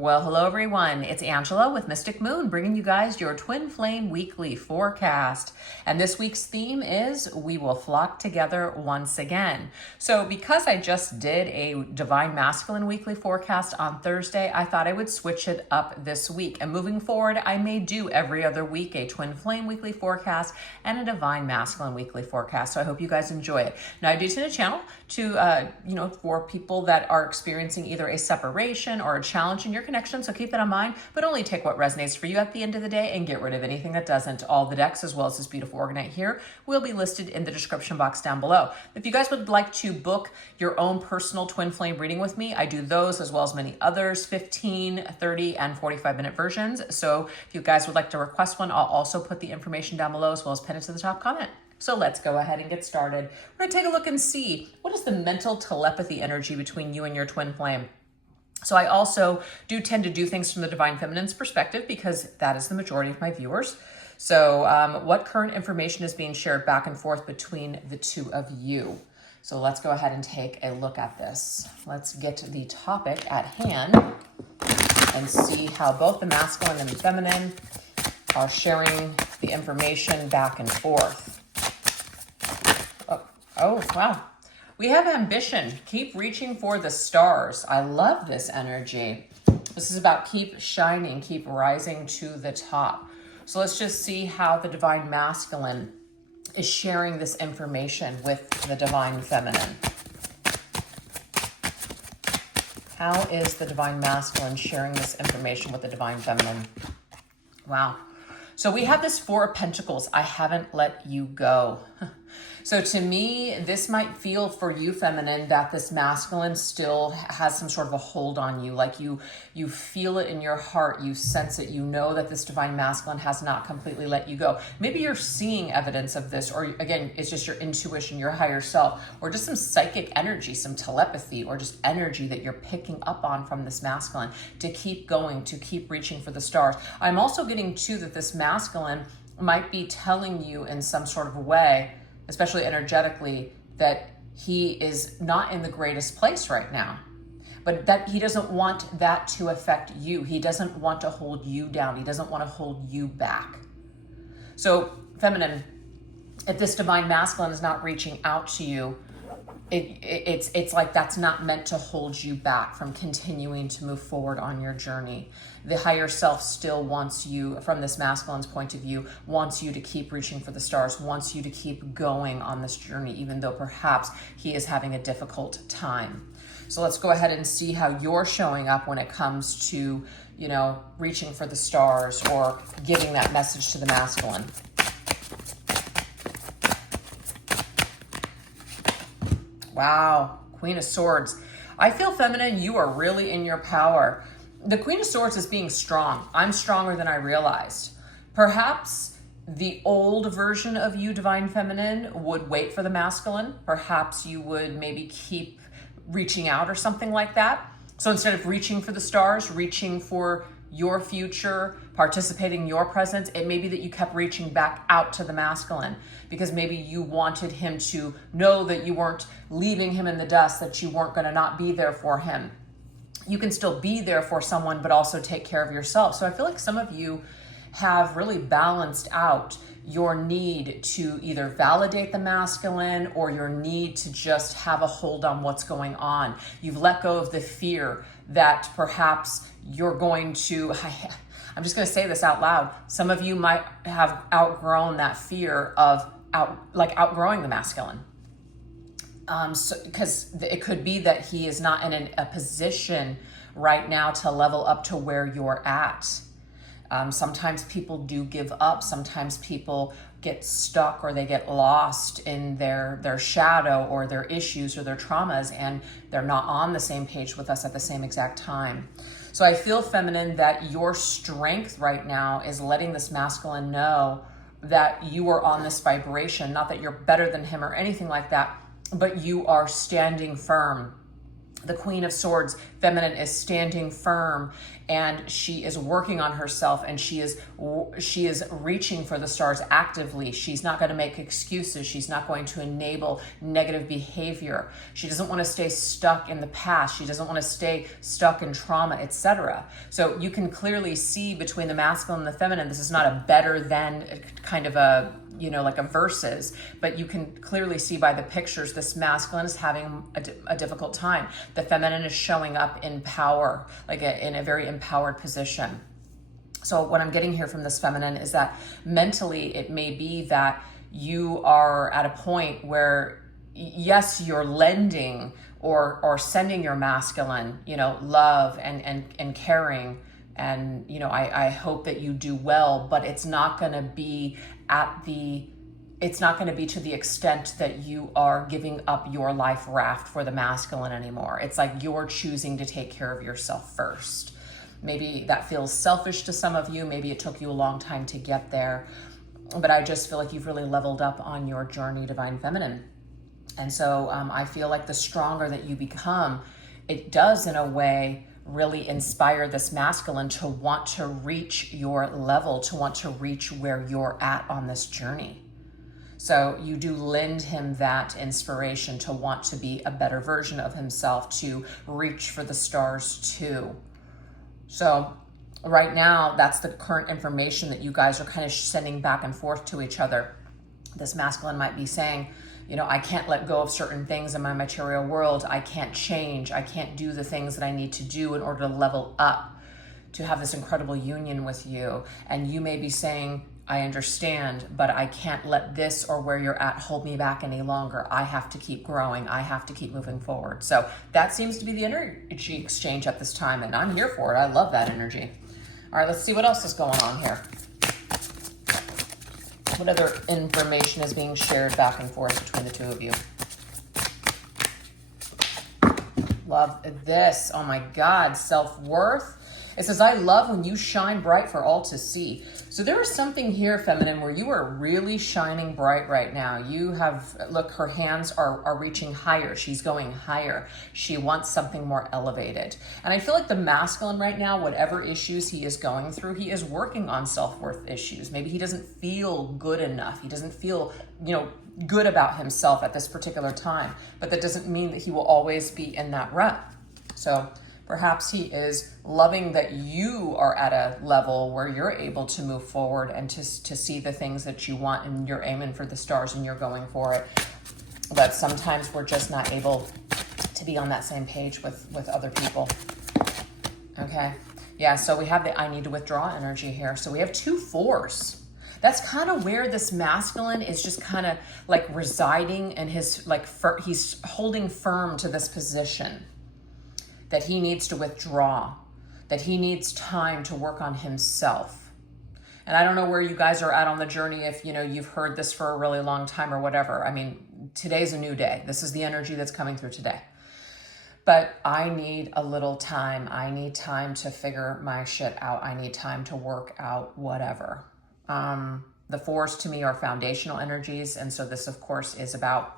Well, hello everyone. It's Angela with Mystic Moon, bringing you guys your Twin Flame Weekly Forecast. And this week's theme is We Will Flock Together Once Again. So because I just did a Divine Masculine Weekly Forecast on Thursday, I thought I would switch it up this week. And moving forward, I may do every other week a Twin Flame Weekly Forecast and a Divine Masculine Weekly Forecast. So I hope you guys enjoy it. Now, I do send a channel to, for people that are experiencing either a separation or a challenge in your connection, so keep that in mind, but only take what resonates for you at the end of the day and get rid of anything that doesn't. All the decks, as well as this beautiful orgonite here, will be listed in the description box down below. If you guys would like to book your own personal twin flame reading with me, I do those as well as many others, 15, 30, and 45-minute versions. So if you guys would like to request one, I'll also put the information down below as well as pin it to the top comment. So let's go ahead and get started. We're gonna take a look and see what is the mental telepathy energy between you and your twin flame. So I also do tend to do things from the Divine Feminine's perspective because that is the majority of my viewers. So what current information is being shared back and forth between the two of you? So let's go ahead and take a look at this. Let's get to the topic at hand and see how both the masculine and the feminine are sharing the information back and forth. Oh, wow. We have ambition. Keep reaching for the stars. I love this energy. This is about keep shining, keep rising to the top. So let's just see how the Divine Masculine is sharing this information with the Divine Feminine. How is the Divine Masculine sharing this information with the Divine Feminine? Wow. So we have this Four of Pentacles. I haven't let you go. So to me, this might feel for you, feminine, that this masculine still has some sort of a hold on you. Like you feel it in your heart, you sense it, you know that this divine masculine has not completely let you go. Maybe you're seeing evidence of this, or again, it's just your intuition, your higher self, or just some psychic energy, some telepathy, or just energy that you're picking up on from this masculine to keep going, to keep reaching for the stars. I'm also getting too that this masculine might be telling you in some sort of way, especially energetically, that he is not in the greatest place right now, but that he doesn't want that to affect you. He doesn't want to hold you down. He doesn't want to hold you back. So feminine, if this divine masculine is not reaching out to you, it's like that's not meant to hold you back from continuing to move forward on your journey. The higher self still wants you, from this masculine's point of view, wants you to keep reaching for the stars, wants you to keep going on this journey, even though perhaps he is having a difficult time. So let's go ahead and see how you're showing up when it comes to, reaching for the stars or giving that message to the masculine. Wow, Queen of Swords. I feel, feminine, you are really in your power. The Queen of Swords is being strong. I'm stronger than I realized. Perhaps the old version of you, Divine Feminine, would wait for the masculine. Perhaps you would maybe keep reaching out or something like that. So instead of reaching for the stars, reaching for your future, participating in your presence, it may be that you kept reaching back out to the masculine because maybe you wanted him to know that you weren't leaving him in the dust, that you weren't going to not be there for him. You can still be there for someone, but also take care of yourself. So I feel like some of you have really balanced out your need to either validate the masculine or your need to just have a hold on what's going on. You've let go of the fear that perhaps you're going to, I'm just going to say this out loud. Some of you might have outgrown that fear of outgrowing the masculine. Because it could be that he is not in a position right now to level up to where you're at. Sometimes people do give up. Sometimes people get stuck or they get lost in their shadow or their issues or their traumas, and they're not on the same page with us at the same exact time. So I feel, feminine, that your strength right now is letting this masculine know that you are on this vibration, not that you're better than him or anything like that, but you are standing firm The Queen of Swords, feminine, is standing firm, and she is working on herself, and she is reaching for the stars actively. She's not going to make excuses. She's not going to enable negative behavior. She doesn't want to stay stuck in the past. She doesn't want to stay stuck in trauma, etc. So you can clearly see between the masculine and the feminine, this is not a better than kind of a, like a versus, but you can clearly see by the pictures, this masculine is having a difficult time. The feminine is showing up in power, in a very empowered position. So what I'm getting here from this feminine is that mentally, it may be that you are at a point where, yes, you're lending or sending your masculine, love and caring. And, I hope that you do well, but it's not going to be to the extent that you are giving up your life raft for the masculine anymore. It's like you're choosing to take care of yourself first. Maybe that feels selfish to some of you. Maybe it took you a long time to get there, but I just feel like you've really leveled up on your journey, Divine Feminine. And so I feel like the stronger that you become, it does in a way really inspire this masculine to want to reach your level, to want to reach where you're at on this journey. So you do lend him that inspiration to want to be a better version of himself, to reach for the stars too. So right now, that's the current information that you guys are kind of sending back and forth to each other. This masculine might be saying, I can't let go of certain things in my material world. I can't change. I can't do the things that I need to do in order to level up, to have this incredible union with you. And you may be saying, I understand, but I can't let this or where you're at hold me back any longer. I have to keep growing. I have to keep moving forward. So that seems to be the energy exchange at this time, and I'm here for it. I love that energy. All right, let's see what else is going on here. What other information is being shared back and forth between the two of you? Love this. Oh my God, self-worth. It says, I love when you shine bright for all to see. So there is something here, feminine, where you are really shining bright right now. You have, look, her hands are reaching higher. She's going higher. She wants something more elevated. And I feel like the masculine right now, whatever issues he is going through, he is working on self-worth issues. Maybe he doesn't feel good enough. He doesn't feel, good about himself at this particular time. But that doesn't mean that he will always be in that rut. So perhaps he is loving that you are at a level where you're able to move forward and to see the things that you want, and you're aiming for the stars and you're going for it. But sometimes we're just not able to be on that same page with other people. Okay. Yeah, so we have the I need to withdraw energy here. So we have 2 4s. That's kind of where this masculine is just kind of like residing in his, he's holding firm to this position that he needs to withdraw, that he needs time to work on himself. And I don't know where you guys are at on the journey, if you've heard this for a really long time or whatever. I mean, today's a new day. This is the energy that's coming through today. But I need a little time. I need time to figure my shit out. I need time to work out whatever. The 4s to me are foundational energies. And so this, of course, is about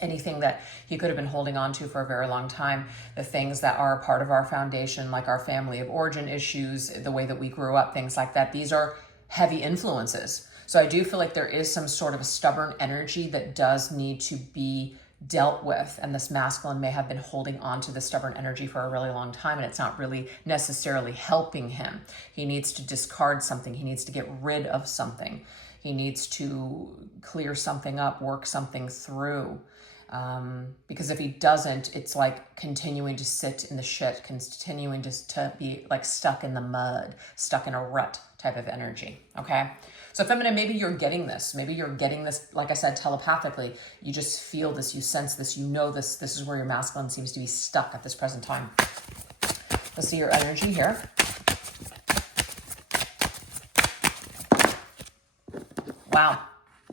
anything that he could have been holding on to for a very long time, the things that are a part of our foundation, like our family of origin issues, the way that we grew up, things like that. These are heavy influences. So I do feel like there is some sort of a stubborn energy that does need to be dealt with. And this masculine may have been holding on to the stubborn energy for a really long time, and it's not really necessarily helping him. He needs to discard something. He needs to get rid of something. He needs to clear something up, work something through. Because if he doesn't, it's like continuing to sit in the shit, continuing to be like stuck in the mud, stuck in a rut type of energy. Okay. So feminine, maybe you're getting this. Maybe you're getting this, like I said, telepathically. You just feel this, you sense this, you know this. This is where your masculine seems to be stuck at this present time. Let's see your energy here. Wow.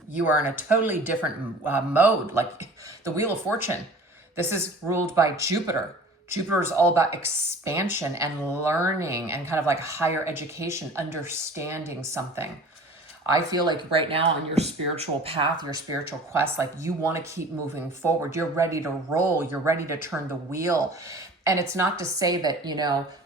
You are in a totally different mode, like the Wheel of Fortune. This is ruled by Jupiter. Jupiter is all about expansion and learning and kind of like higher education, understanding something. I feel like right now on your spiritual path, your spiritual quest, like you want to keep moving forward. You're ready to roll. You're ready to turn the wheel. And it's not to say that,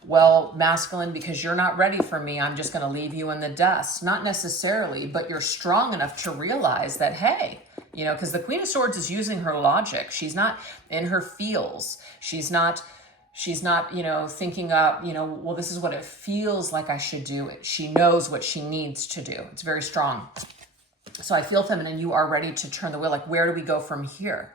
well, masculine, because you're not ready for me, I'm just going to leave you in the dust. Not necessarily, but you're strong enough to realize that, hey, because the Queen of Swords is using her logic. She's not in her feels. She's not, thinking up, well, this is what it feels like I should do. She knows what she needs to do. It's very strong. So I feel, feminine, you are ready to turn the wheel. Like, where do we go from here?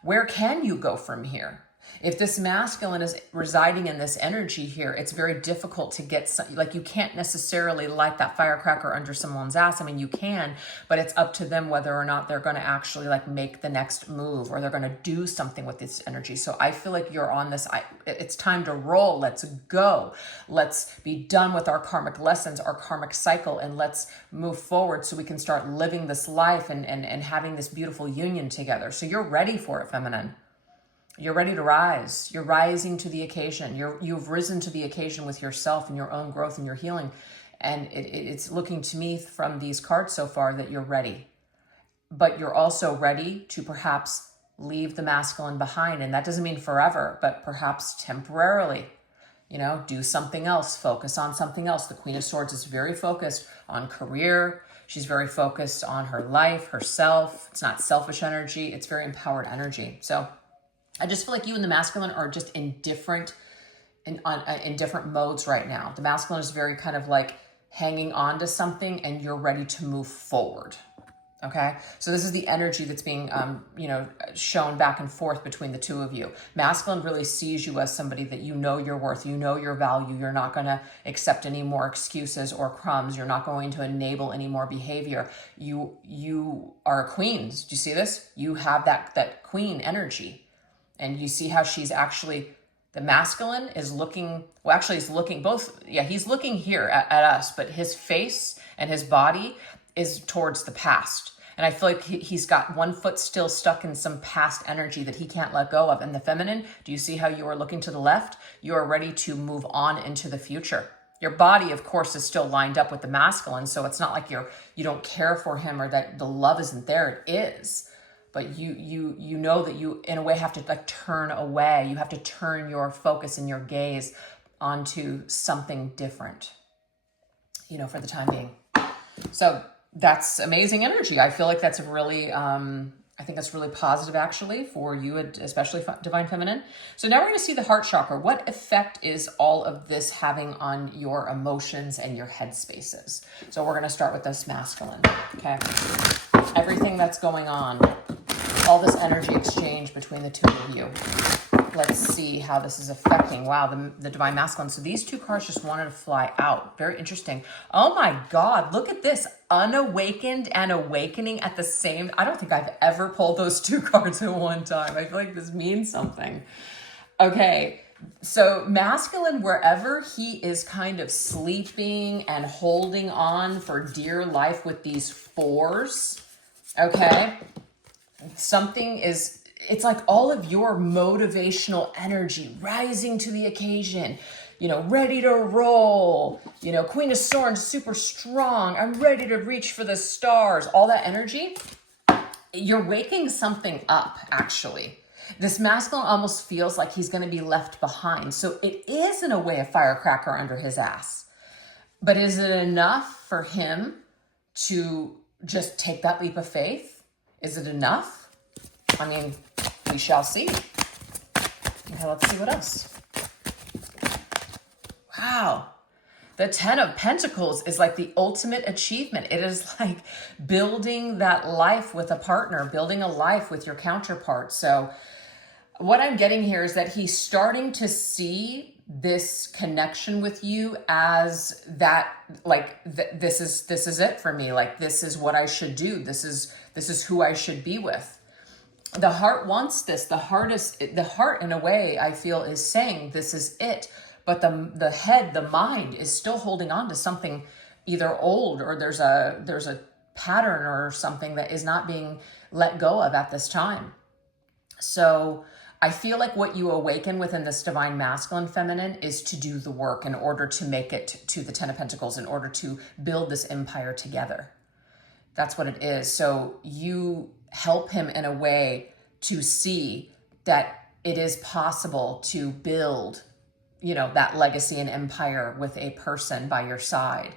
Where can you go from here? If this masculine is residing in this energy here, it's very difficult to get, like you can't necessarily light that firecracker under someone's ass. I mean, you can, but it's up to them whether or not they're going to actually like make the next move or they're going to do something with this energy. So I feel like you're on this, it's time to roll. Let's go. Let's be done with our karmic lessons, our karmic cycle, and let's move forward so we can start living this life and having this beautiful union together. So you're ready for it, feminine. You're ready to rise. You're rising to the occasion. You've risen to the occasion with yourself and your own growth and your healing. And it's looking to me from these cards so far that you're ready. But you're also ready to perhaps leave the masculine behind. And that doesn't mean forever, but perhaps temporarily. Do something else. Focus on something else. The Queen of Swords is very focused on career. She's very focused on her life, herself. It's not selfish energy. It's very empowered energy. So I just feel like you and the masculine are just in different modes right now. The masculine is very kind of like hanging on to something and you're ready to move forward. Okay. So this is the energy that's being, shown back and forth between the two of you. Masculine really sees you as somebody that your worth, your value. You're not going to accept any more excuses or crumbs. You're not going to enable any more behavior. You are a queen. Do you see this? You have that queen energy. And you see how she's actually, the masculine is looking, he's looking both, he's looking here at us, but his face and his body is towards the past. And I feel like he's got one foot still stuck in some past energy that he can't let go of. And the feminine, do you see how you are looking to the left? You are ready to move on into the future. Your body, of course, is still lined up with the masculine. So it's not like you don't care for him or that the love isn't there. It is. But you know that you, in a way, have to like turn away. You have to turn your focus and your gaze onto something different, for the time being. So that's amazing energy. I feel like that's really, I think that's really positive actually for you, especially Divine Feminine. So now we're going to see the heart chakra. What effect is all of this having on your emotions and your head spaces? So we're going to start with this masculine, okay? Everything that's going on, all this energy exchange between the two of you. Let's see how this is affecting, wow, the Divine Masculine. So these two cards just wanted to fly out. Very interesting. Oh my God, look at this. Unawakened and awakening at the same. I don't think I've ever pulled those two cards at one time. I feel like this means something. Okay, so masculine, wherever he is kind of sleeping and holding on for dear life with these fours, okay? Something is, it's like all of your motivational energy rising to the occasion, ready to roll, Queen of Swords, super strong. I'm ready to reach for the stars. All that energy, you're waking something up, actually. This masculine almost feels like he's going to be left behind. So it is, in a way, a firecracker under his ass. But is it enough for him to just take that leap of faith? Is it enough? I mean, we shall see. Okay, let's see what else. Wow. The 10 of Pentacles is like the ultimate achievement. It is like building that life with a partner, building a life with your counterpart. So what I'm getting here is that he's starting to see this connection with you as that, like, this is it for me. Like, this is what I should do. This is who I should be with. The heart wants this. The heart, in a way, I feel, is saying this is it. But the head, the mind, is still holding on to something either old, or there's a pattern or something that is not being let go of at this time. So I feel like what you awaken within this Divine Masculine Feminine is to do the work in order to make it to the 10 of Pentacles, in order to build this empire together. That's what it is. So you help him in a way to see that it is possible to build, that legacy and empire with a person by your side,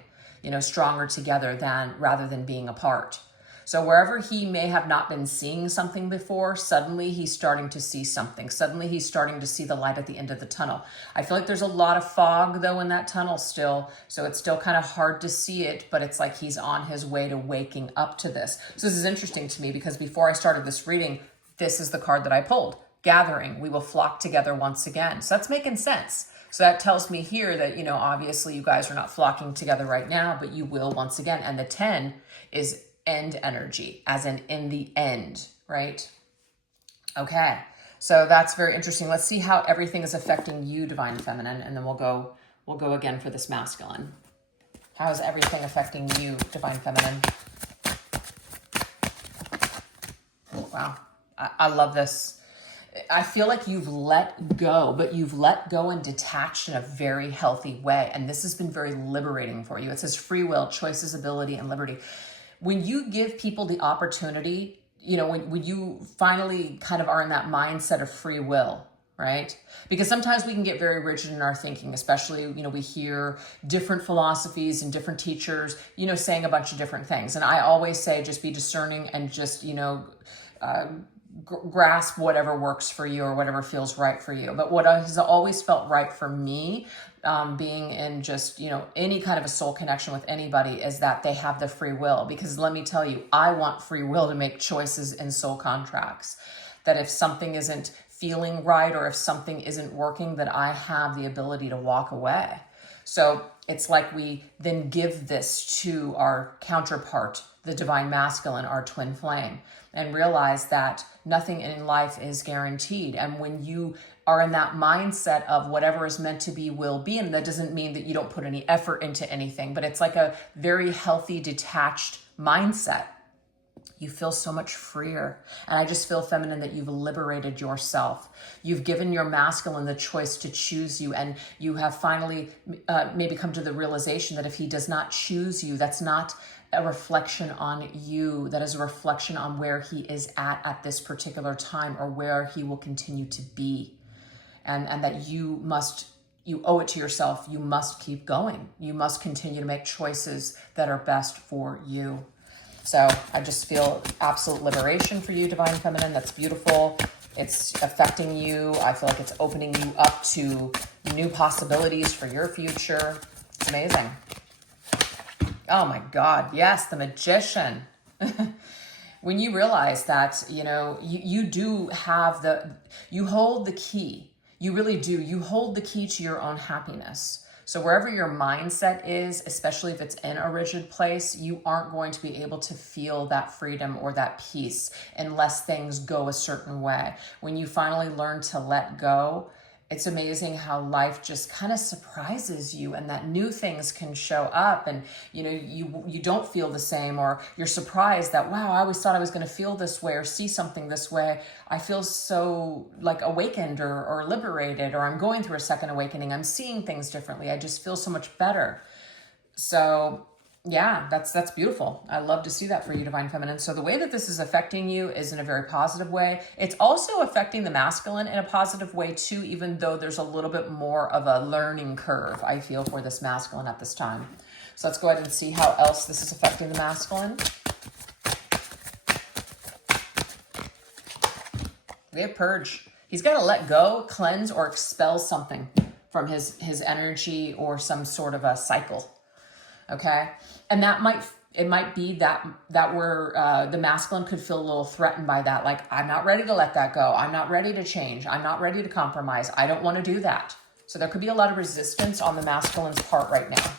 stronger together rather than being apart. So wherever he may have not been seeing something before, suddenly he's starting to see something. Suddenly he's starting to see the light at the end of the tunnel. I feel like there's a lot of fog though in that tunnel still. So it's still kind of hard to see it, but it's like he's on his way to waking up to this. So this is interesting to me because before I started this reading, this is the card that I pulled. Gathering, we will flock together once again. So that's making sense. So that tells me here that, obviously you guys are not flocking together right now, but you will once again. And the 10 is end energy, as in the end, right? Okay, so that's very interesting. Let's see how everything is affecting you, Divine Feminine, and then we'll go again for this masculine. How is everything affecting you, Divine Feminine? Wow, I love this. I feel like you've let go, but you've let go and detached in a very healthy way. And this has been very liberating for you. It says free will, choices, ability, and liberty. When you give people the opportunity, when you finally kind of are in that mindset of free will, right? Because sometimes we can get very rigid in our thinking, especially, we hear different philosophies and different teachers, saying a bunch of different things. And I always say, just be discerning and just, grasp whatever works for you or whatever feels right for you. But what has always felt right for me, being in just, any kind of a soul connection with anybody, is that they have the free will. Because let me tell you, I want free will to make choices in soul contracts. That if something isn't feeling right or if something isn't working, that I have the ability to walk away. So it's like we then give this to our counterpart, the divine masculine, our twin flame, and realize that nothing in life is guaranteed. And when you are in that mindset of whatever is meant to be will be, and that doesn't mean that you don't put any effort into anything, but it's like a very healthy, detached mindset. You feel so much freer. And I just feel, feminine, that you've liberated yourself. You've given your masculine the choice to choose you. And you have finally maybe come to the realization that if he does not choose you, that's not a reflection on you. That is a reflection on where he is at this particular time, or where he will continue to be. And that you owe it to yourself. You must keep going. You must continue to make choices that are best for you. So I just feel absolute liberation for you, Divine Feminine. That's beautiful. It's affecting you. I feel like it's opening you up to new possibilities for your future. It's amazing. Oh my God. Yes, the Magician. When you realize that, you do have you hold the key. You really do. You hold the key to your own happiness. So wherever your mindset is, especially if it's in a rigid place, you aren't going to be able to feel that freedom or that peace unless things go a certain way. When you finally learn to let go, it's amazing how life just kind of surprises you, and that new things can show up, and you don't feel the same, or you're surprised that, wow, I always thought I was going to feel this way or see something this way. I feel so like awakened or liberated, or I'm going through a second awakening. I'm seeing things differently. I just feel so much better. So yeah, that's beautiful. I love to see that for you, Divine Feminine. So the way that this is affecting you is in a very positive way. It's also affecting the masculine in a positive way too, even though there's a little bit more of a learning curve, I feel, for this masculine at this time. So let's go ahead and see how else this is affecting the masculine. We have purge. He's got to let go, cleanse, or expel something from his energy or some sort of a cycle. Okay. And it might be that where the masculine could feel a little threatened by that. Like, I'm not ready to let that go. I'm not ready to change. I'm not ready to compromise. I don't want to do that. So there could be a lot of resistance on the masculine's part right now,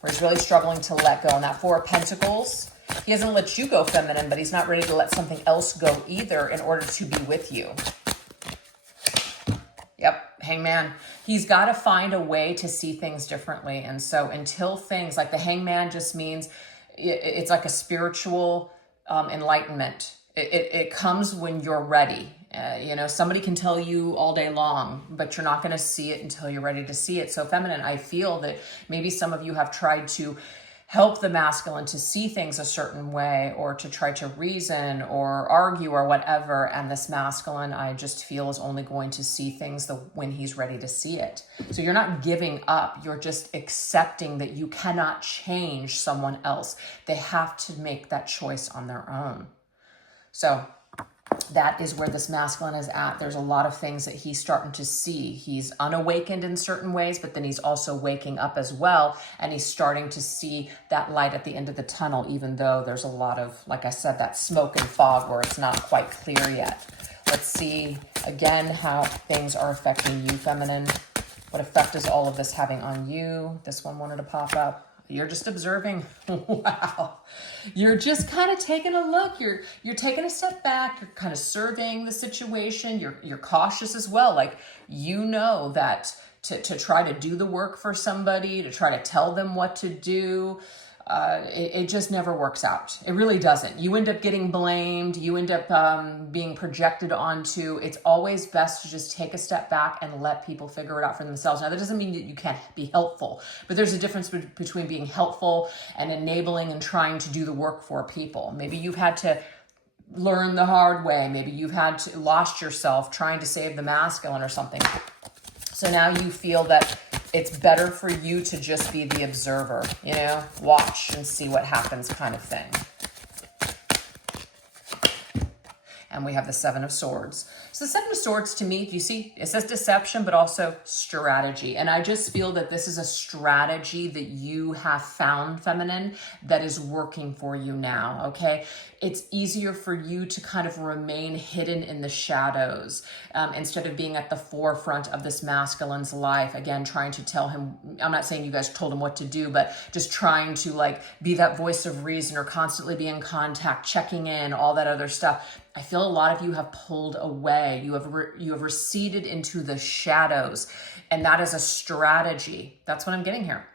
where he's really struggling to let go. And that Four of Pentacles, he hasn't let you go, feminine, but he's not ready to let something else go either in order to be with you. Yep, Hangman. He's got to find a way to see things differently. And so until things, like the Hangman just means it's like a spiritual enlightenment. It comes when you're ready. Somebody can tell you all day long, but you're not going to see it until you're ready to see it. So feminine, I feel that maybe some of you have tried to help the masculine to see things a certain way, or to try to reason or argue or whatever. And this masculine, I just feel, is only going to see things when he's ready to see it. So you're not giving up. You're just accepting that you cannot change someone else. They have to make that choice on their own. So that is where this masculine is at. There's a lot of things that he's starting to see. He's unawakened in certain ways, but then he's also waking up as well. And he's starting to see that light at the end of the tunnel, even though there's a lot of, like I said, that smoke and fog where it's not quite clear yet. Let's see again how things are affecting you, feminine. What effect is all of this having on you? This one wanted to pop up. You're just observing. Wow. You're just kind of taking a look. You're taking a step back. You're kind of surveying the situation. You're cautious as well. Like, you know that to try to do the work for somebody, to try to tell them what to do, it just never works out. It really doesn't. You end up getting blamed. You end up being projected onto. It's always best to just take a step back and let people figure it out for themselves. Now, that doesn't mean that you can't be helpful, but there's a difference between being helpful and enabling and trying to do the work for people. Maybe you've had to learn the hard way. Maybe you've had to lost yourself trying to save the masculine or something. So now you feel that it's better for you to just be the observer, you know, watch and see what happens kind of thing. And we have the Seven of Swords. So the Seven of Swords, to me, do you see, it says deception, but also strategy. And I just feel that this is a strategy that you have found, feminine, that is working for you now, okay? It's easier for you to kind of remain hidden in the shadows instead of being at the forefront of this masculine's life. Again, trying to tell him, I'm not saying you guys told him what to do, but just trying to like be that voice of reason, or constantly be in contact, checking in, all that other stuff. I feel a lot of you have pulled away. You have receded into the shadows, and that is a strategy. That's what I'm getting here.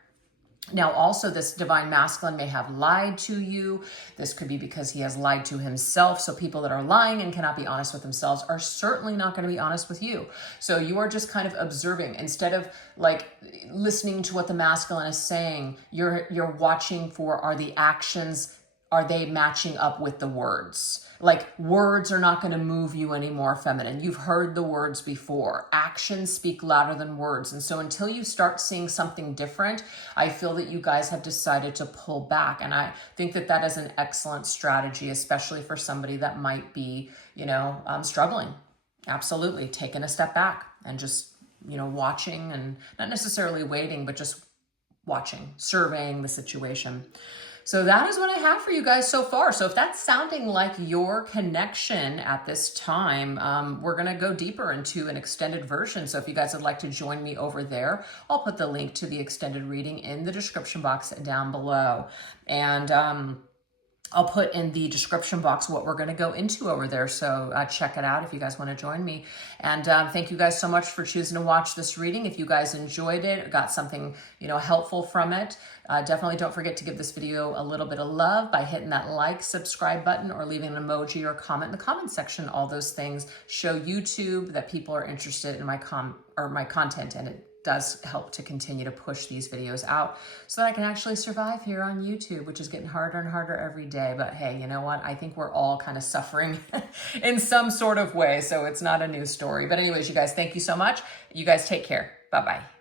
Now, also, this divine masculine may have lied to you. This could be because he has lied to himself. So people that are lying and cannot be honest with themselves are certainly not going to be honest with you. So you are just kind of observing. Instead of like listening to what the masculine is saying, you're watching for, are the actions, are they matching up with the words? Like, words are not going to move you anymore, feminine. You've heard the words before. Actions speak louder than words. And so until you start seeing something different, I feel that you guys have decided to pull back. And I think that that is an excellent strategy, especially for somebody that might be, you know, struggling. Absolutely. Taking a step back and just, you know, watching, and not necessarily waiting, but just watching, surveying the situation. So that is what I have for you guys so far. So if that's sounding like your connection at this time, we're going to go deeper into an extended version. So if you guys would like to join me over there, I'll put the link to the extended reading in the description box down below. And I'll put in the description box what we're going to go into over there. So check it out if you guys want to join me. And thank you guys so much for choosing to watch this reading. If you guys enjoyed it, got something, you know, helpful from it, definitely don't forget to give this video a little bit of love by hitting that like, subscribe button, or leaving an emoji or comment in the comment section. All those things show YouTube that people are interested in my content, and it does help to continue to push these videos out so that I can actually survive here on YouTube, which is getting harder and harder every day. But hey, you know what? I think we're all kind of suffering in some sort of way, so it's not a new story. But anyways, you guys, thank you so much. You guys take care. Bye-bye.